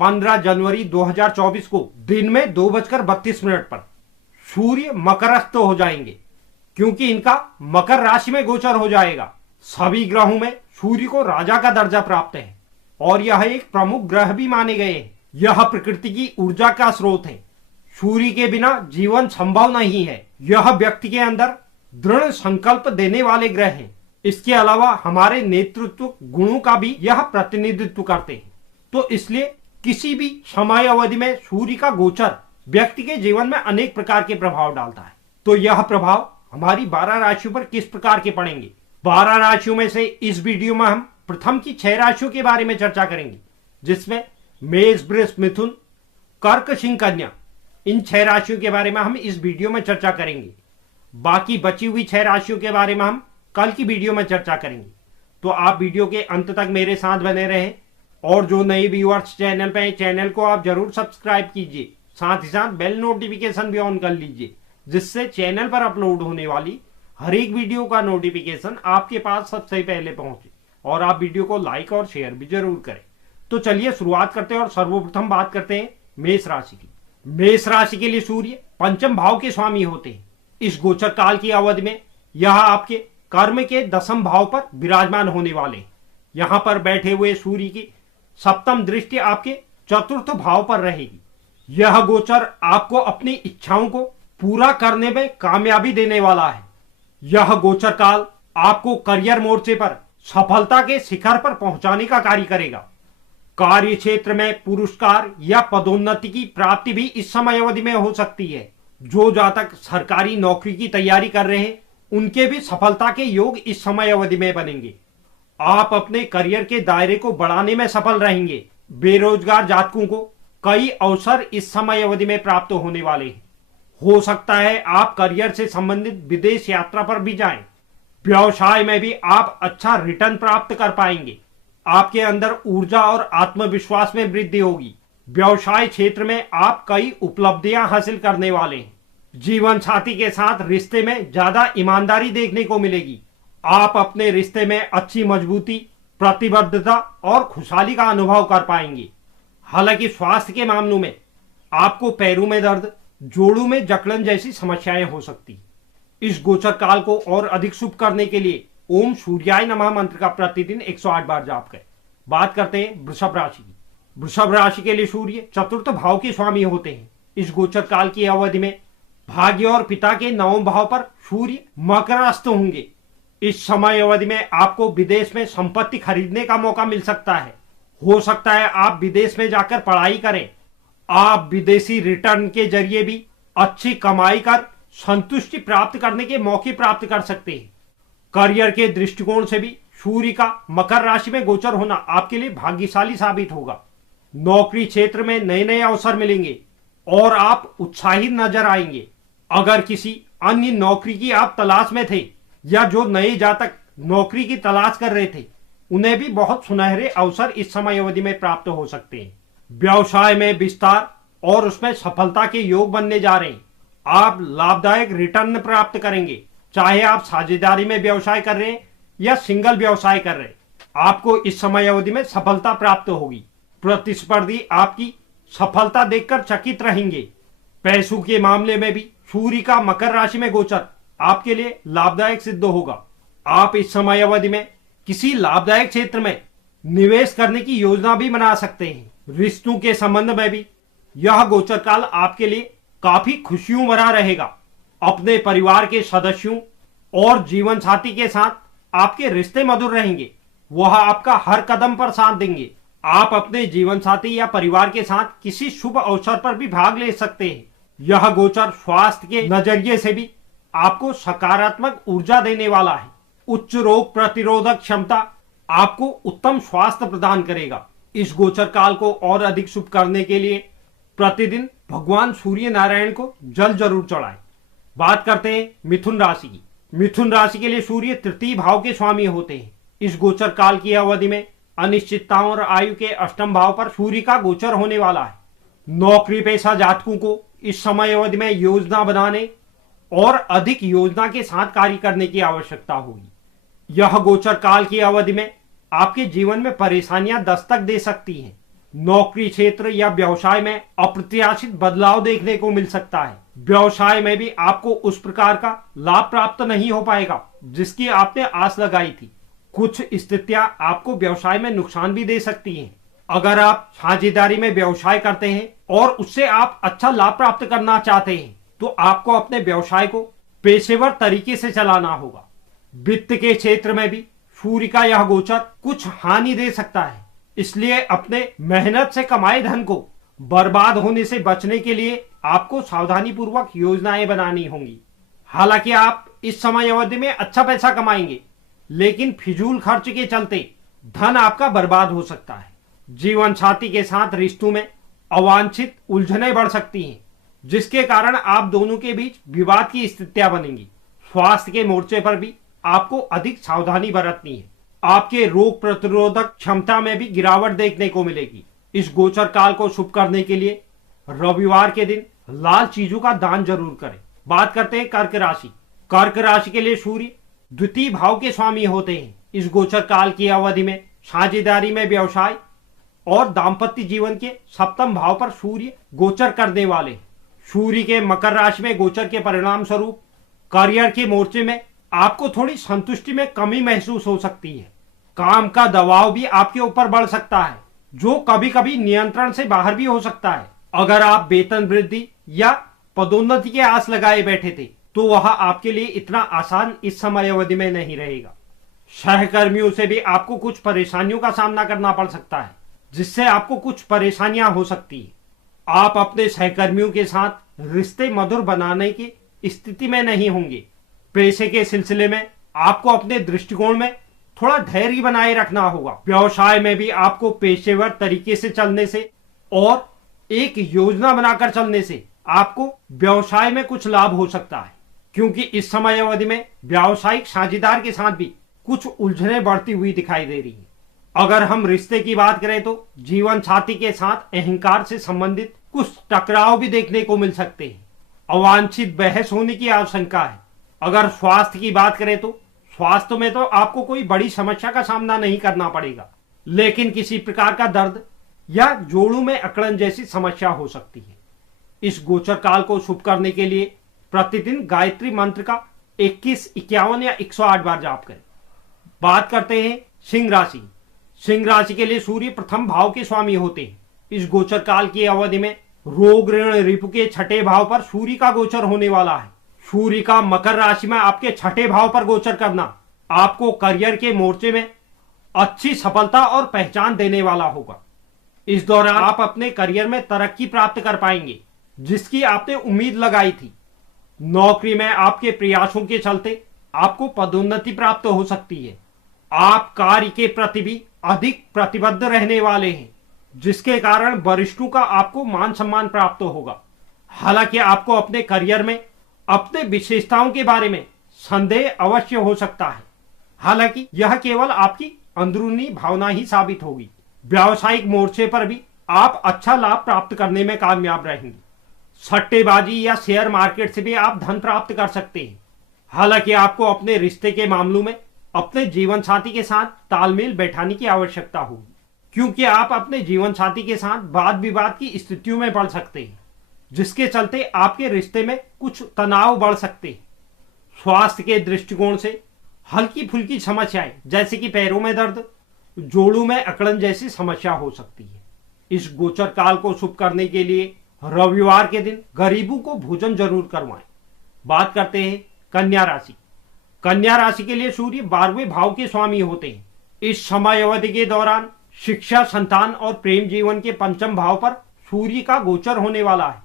15 जनवरी 2024 को दिन में 2:32 पर सूर्य मकरस्थ हो जाएंगे, क्योंकि इनका मकर राशि में गोचर हो जाएगा। सभी ग्रहों में सूर्य को राजा का दर्जा प्राप्त है और यह एक प्रमुख ग्रह भी माने गए हैं। यह प्रकृति की ऊर्जा का स्रोत है। सूर्य के बिना जीवन संभव नहीं है। यह व्यक्ति के अंदर दृढ़ संकल्प देने वाले ग्रह हैं। इसके अलावा हमारे नेतृत्व गुणों का भी यह प्रतिनिधित्व करते हैं। तो इसलिए किसी भी समय अवधि में सूर्य का गोचर व्यक्ति के जीवन में अनेक प्रकार के प्रभाव डालता है। तो यह प्रभाव हमारी 12 राशियों पर किस प्रकार के पड़ेंगे? 12 राशियों में से इस वीडियो में हम प्रथम की 6 राशियों के बारे में चर्चा करेंगे, जिसमें मेष, वृष, मिथुन, कर्क, सिंह, कन्या, इन 6 राशियों के बारे में हम इस वीडियो में चर्चा करेंगे। बाकी बची हुई 6 राशियों के बारे में हम कल की वीडियो में चर्चा करेंगे। तो आप वीडियो के अंत तक मेरे साथ बने रहें और जो नए व्यूअर्स चैनल पे हैं, चैनल को आप जरूर सब्सक्राइब कीजिए। साथ ही साथ बेल नोटिफिकेशन भी ऑन कर लीजिए, जिससे चैनल पर अपलोड होने वाली हर एक वीडियो का नोटिफिकेशन आपके पास सबसे पहले पहुंचे। और आप वीडियो को लाइक और शेयर भी जरूर करें। तो चलिए शुरुआत करते हैं और सर्वप्रथम बात करते हैं मेष राशि की। मेष राशि के लिए सूर्य पंचम भाव के स्वामी होते हैं। इस गोचर काल की अवधि में यह आपके कर्म के 10वें भाव पर विराजमान होने वाले हैं। यहां पर बैठे हुए सूर्य की 7वीं दृष्टि आपके 4th भाव पर रहेगी। यह गोचर आपको अपनी इच्छाओं को पूरा करने में कामयाबी देने वाला है। यह गोचर काल आपको करियर मोर्चे पर सफलता के शिखर पर पहुंचाने का कार्य करेगा। कार्य क्षेत्र में पुरस्कार या पदोन्नति की प्राप्ति भी इस समय अवधि में हो सकती है। जो जातक सरकारी नौकरी की तैयारी कर रहे हैं, उनके भी सफलता के योग इस समय अवधि में बनेंगे। आप अपने करियर के दायरे को बढ़ाने में सफल रहेंगे। बेरोजगार जातकों को कई अवसर इस समय अवधि में प्राप्त होने वाले हैं। हो सकता है आप करियर से संबंधित विदेश यात्रा पर भी जाएं। व्यवसाय में भी आप अच्छा रिटर्न प्राप्त कर पाएंगे। आपके अंदर ऊर्जा और आत्मविश्वास में वृद्धि होगी। व्यवसाय क्षेत्र में आप कई उपलब्धियां हासिल करने वाले हैं। जीवन साथी के साथ रिश्ते में ज्यादा ईमानदारी देखने को मिलेगी। आप अपने रिश्ते में अच्छी मजबूती, प्रतिबद्धता और खुशहाली का अनुभव कर पाएंगे। हालांकि स्वास्थ्य के मामलों में आपको पैरों में दर्द, जोड़ों में जकड़न जैसी समस्याएं हो सकती। इस गोचर काल को और अधिक शुभ करने के लिए ओम सूर्याय नमः मंत्र का प्रतिदिन 108 बार जाप करें। बात करते हैं वृषभ राशि की। वृषभ राशि के लिए सूर्य 4th भाव के स्वामी होते हैं। इस गोचर काल की अवधि में भाग्य और पिता के 9वें भाव पर सूर्य मकरस्थ होंगे। इस समय अवधि में आपको विदेश में संपत्ति खरीदने का मौका मिल सकता है। हो सकता है आप विदेश में जाकर पढ़ाई करें। आप विदेशी रिटर्न के जरिए भी अच्छी कमाई कर संतुष्टि प्राप्त करने के मौके प्राप्त कर सकते हैं। करियर के दृष्टिकोण से भी सूर्य का मकर राशि में गोचर होना आपके लिए भाग्यशाली साबित होगा। नौकरी क्षेत्र में नए नए अवसर मिलेंगे और आप उत्साहित नजर आएंगे। अगर किसी अन्य नौकरी की आप तलाश में थे या जो नए जातक नौकरी की तलाश कर रहे थे, उन्हें भी बहुत सुनहरे अवसर इस समय अवधि में प्राप्त हो सकते हैं। व्यवसाय में विस्तार और उसमें सफलता के योग बनने जा रहे हैं। आप लाभदायक रिटर्न प्राप्त करेंगे। चाहे आप साझेदारी में व्यवसाय कर रहे हैं या सिंगल व्यवसाय कर रहे हैं, आपको इस समय अवधि में सफलता प्राप्त होगी। प्रतिस्पर्धी आपकी सफलता देखकर चकित रहेंगे। पैसों के मामले में भी सूर्य का मकर राशि में गोचर आपके लिए लाभदायक सिद्ध होगा। आप इस समय अवधि में किसी लाभदायक क्षेत्र में निवेश करने की योजना भी बना सकते हैं। रिश्तों के संबंध में भी यह गोचर काल आपके लिए काफी खुशियों भरा रहेगा। अपने परिवार के सदस्यों और जीवन साथी के साथ आपके रिश्ते मधुर रहेंगे। वह आपका हर कदम पर साथ देंगे। आप अपने जीवन साथी या परिवार के साथ किसी शुभ अवसर पर भी भाग ले सकते हैं। यह गोचर स्वास्थ्य के नजरिए से भी आपको सकारात्मक ऊर्जा देने वाला है। उच्च रोग प्रतिरोधक क्षमता आपको उत्तम स्वास्थ्य प्रदान करेगा। इस गोचर काल को और अधिक शुभ करने के लिए प्रतिदिन भगवान सूर्य नारायण को जल जरूर चढ़ाएं। बात करते हैं मिथुन राशि की। मिथुन राशि के लिए सूर्य 3य भाव के स्वामी होते हैं। इस गोचर काल की अवधि में अनिश्चितताओं और आयु के 8वें भाव पर सूर्य का गोचर होने वाला है। नौकरी पेशा जातकों को इस समय अवधि में योजना बनाने और अधिक योजना के साथ कार्य करने की आवश्यकता होगी। यह गोचर काल की अवधि में आपके जीवन में परेशानियां दस्तक दे सकती हैं। नौकरी क्षेत्र या व्यवसाय में अप्रत्याशित बदलाव देखने को मिल सकता है। व्यवसाय में भी आपको उस प्रकार का लाभ प्राप्त नहीं हो पाएगा जिसकी आपने आस लगाई थी। कुछ स्थितियां आपको व्यवसाय में नुकसान भी दे सकती हैं। अगर आप साझेदारी में व्यवसाय करते हैं और उससे आप अच्छा लाभ प्राप्त करना चाहते हैं तो आपको अपने व्यवसाय को पेशेवर तरीके से चलाना होगा। वित्त के क्षेत्र में भी सूर्य का यह गोचर कुछ हानि दे सकता है, इसलिए अपने मेहनत से कमाए धन को बर्बाद होने से बचने के लिए आपको सावधानी पूर्वक योजनाएं बनानी होंगी। हालांकि आप इस समय अवधि में अच्छा पैसा कमाएंगे, लेकिन फिजूल खर्च के चलते धन आपका बर्बाद हो सकता है। जीवन साथी के साथ रिश्तों में अवांछित उलझनें बढ़ सकती हैं, जिसके कारण आप दोनों के बीच विवाद की स्थितियां बनेंगी। स्वास्थ्य के मोर्चे पर भी आपको अधिक सावधानी बरतनी है। आपके रोग प्रतिरोधक क्षमता में भी गिरावट देखने को मिलेगी। इस गोचर काल को शुभ करने के लिए रविवार के दिन लाल चीजों का दान जरूर करें। बात करते हैं कर्क राशि। कर्क राशि के लिए सूर्य द्वितीय भाव के स्वामी होते हैं। इस गोचर काल की अवधि में साझेदारी में व्यवसाय और दाम्पत्य जीवन के सप्तम भाव पर सूर्य गोचर करने वाले। सूर्य के मकर राशि में गोचर के परिणाम स्वरूप करियर के मोर्चे में आपको थोड़ी संतुष्टि में कमी महसूस हो सकती है। काम का दबाव भी आपके ऊपर बढ़ सकता है, जो कभी कभी नियंत्रण से बाहर भी हो सकता है। अगर आप वेतन वृद्धि या पदोन्नति के आस लगाए बैठे थे तो वह आपके लिए इतना आसान इस समय अवधि में नहीं रहेगा। सहकर्मियों से भी आपको कुछ परेशानियों का सामना करना पड़ सकता है, जिससे आपको कुछ परेशानियां हो सकती है। आप अपने सहकर्मियों के साथ रिश्ते मधुर बनाने की स्थिति में नहीं होंगे। पैसे के सिलसिले में आपको अपने दृष्टिकोण में थोड़ा धैर्य बनाए रखना होगा। व्यवसाय में भी आपको पेशेवर तरीके से चलने से और एक योजना बनाकर चलने से आपको व्यवसाय में कुछ लाभ हो सकता है, क्योंकि इस समय अवधि में व्यावसायिक साझेदार के साथ भी कुछ उलझनें बढ़ती हुई दिखाई दे रही है। अगर हम रिश्ते की बात करें तो जीवन साथी के साथ अहंकार से संबंधित कुछ टकराव भी देखने को मिल सकते हैं। अवांछित बहस होने की आशंका है। अगर स्वास्थ्य की बात करें तो स्वास्थ्य में तो आपको कोई बड़ी समस्या का सामना नहीं करना पड़ेगा, लेकिन किसी प्रकार का दर्द या जोड़ों में अकड़न जैसी समस्या हो सकती है। इस गोचर काल को शुभ करने के लिए प्रतिदिन गायत्री मंत्र का 21, 51 या 108 बार जाप करें। बात करते हैं सिंह राशि। सिंह राशि के लिए सूर्य प्रथम भाव के स्वामी होते हैं। इस गोचर काल की अवधि में रोग ऋण रिपु के छठे भाव पर सूर्य का गोचर होने वाला है। सूर्य का मकर राशि में आपके छठे भाव पर गोचर करना आपको करियर के मोर्चे में अच्छी सफलता और पहचान देने वाला होगा। इस दौरान आप अपने करियर में तरक्की प्राप्त कर पाएंगे, जिसकी आपने उम्मीद लगाई थी। नौकरी में आपके प्रयासों के चलते आपको पदोन्नति प्राप्त हो सकती है। आप कार्य के प्रति भी अधिक प्रतिबद्ध रहने वाले हैं, जिसके कारण वरिष्ठों का आपको मान सम्मान प्राप्त होगा। हालांकि आपको अपने करियर में अपने विशेषताओं के बारे में संदेह अवश्य हो सकता है, हालांकि यह केवल आपकी अंदरूनी भावना ही साबित होगी। व्यावसायिक मोर्चे पर भी आप अच्छा लाभ प्राप्त करने में कामयाब रहेंगे। सट्टेबाजी या शेयर मार्केट से भी आप धन प्राप्त कर सकते हैं। हालांकि आपको अपने रिश्ते के मामलों में अपने जीवन साथी के साथ तालमेल बैठाने की आवश्यकता होगी, क्योंकि आप अपने जीवन साथी के साथ वाद विवाद की स्थितियों में पड़ सकते हैं, जिसके चलते आपके रिश्ते में कुछ तनाव बढ़ सकते हैं। स्वास्थ्य के दृष्टिकोण से हल्की फुल्की समस्याएं जैसे कि पैरों में दर्द, जोड़ों में अकड़न जैसी समस्या हो सकती है। इस गोचर काल को शुभ करने के लिए रविवार के दिन गरीबों को भोजन जरूर करवाएं। बात करते हैं कन्या राशि। कन्या राशि के लिए सूर्य 12वें भाव के स्वामी होते हैं। इस समय अवधि के दौरान शिक्षा, संतान और प्रेम जीवन के पंचम भाव पर सूर्य का गोचर होने वाला है।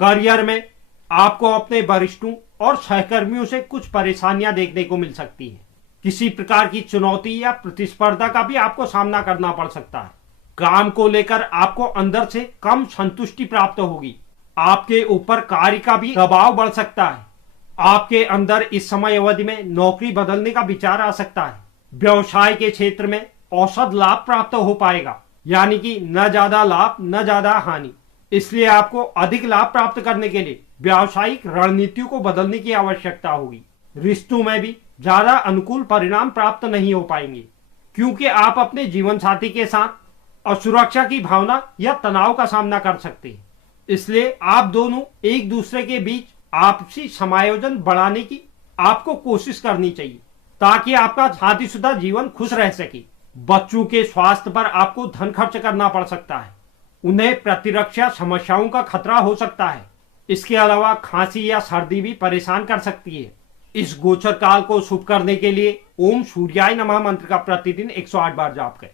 करियर में आपको अपने वरिष्ठों और सहकर्मियों से कुछ परेशानियां देखने को मिल सकती हैं। किसी प्रकार की चुनौती या प्रतिस्पर्धा का भी आपको सामना करना पड़ सकता है। काम को लेकर आपको अंदर से कम संतुष्टि प्राप्त होगी। आपके ऊपर कार्य का भी दबाव बढ़ सकता है। आपके अंदर इस समय अवधि में नौकरी बदलने का विचार आ सकता है। व्यवसाय के क्षेत्र में औसत लाभ प्राप्त हो पाएगा, यानी कि न ज्यादा लाभ न ज्यादा हानि। इसलिए आपको अधिक लाभ प्राप्त करने के लिए व्यावसायिक रणनीतियों को बदलने की आवश्यकता होगी। रिश्तों में भी ज्यादा अनुकूल परिणाम प्राप्त नहीं हो पाएंगे, क्योंकि आप अपने जीवन साथी के साथ असुरक्षा की भावना या तनाव का सामना कर सकते हैं। इसलिए आप दोनों एक दूसरे के बीच आपसी समायोजन बढ़ाने की आपको कोशिश करनी चाहिए ताकि आपका शादीशुदा जीवन खुश रह सके। बच्चों के स्वास्थ्य पर आपको धन खर्च करना पड़ सकता है, उन्हें प्रतिरक्षा समस्याओं का खतरा हो सकता है। इसके अलावा खांसी या सर्दी भी परेशान कर सकती है। इस गोचर काल को शुभ करने के लिए ओम सूर्याय नमः मंत्र का प्रतिदिन 108 बार जाप करें।